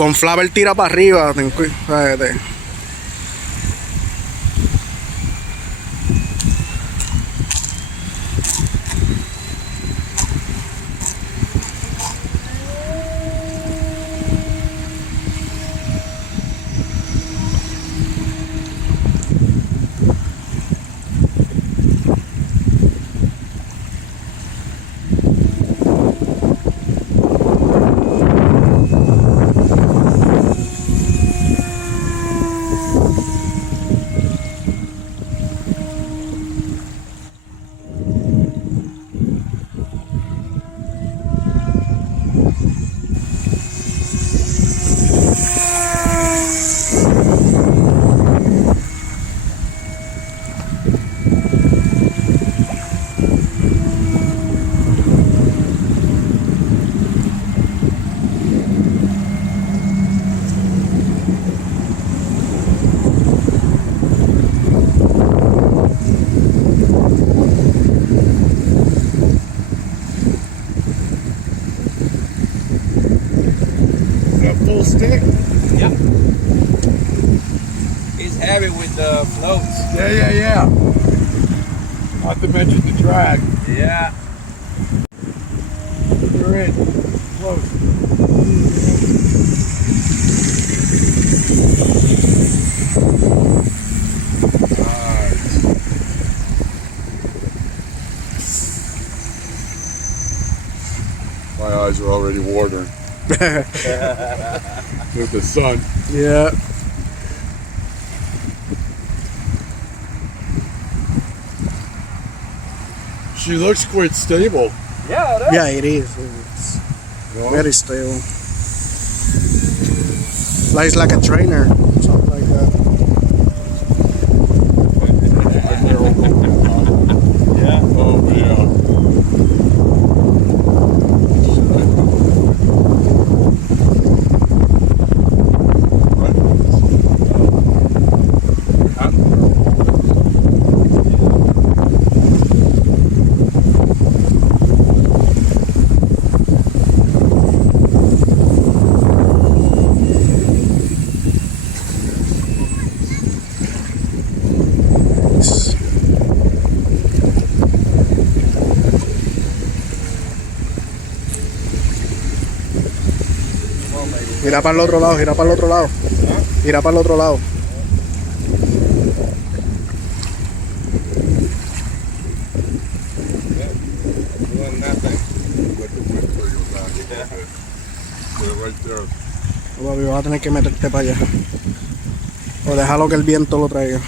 con flapper tira para arriba. Full stick? Yep. He's heavy with the floats. Yeah. Not to mention the drag. Yeah. You're in. Close. My eyes are already watering. With the sun. Yeah. She looks quite stable. Yeah, it is. Yeah, it is. It's very stable. Flies like a trainer, something like that. Yeah. Oh, yeah. Gira para el otro lado, gira para el otro lado. Gira para el otro lado. Papi, vas a tener que meterte para allá. O déjalo que el viento lo traiga.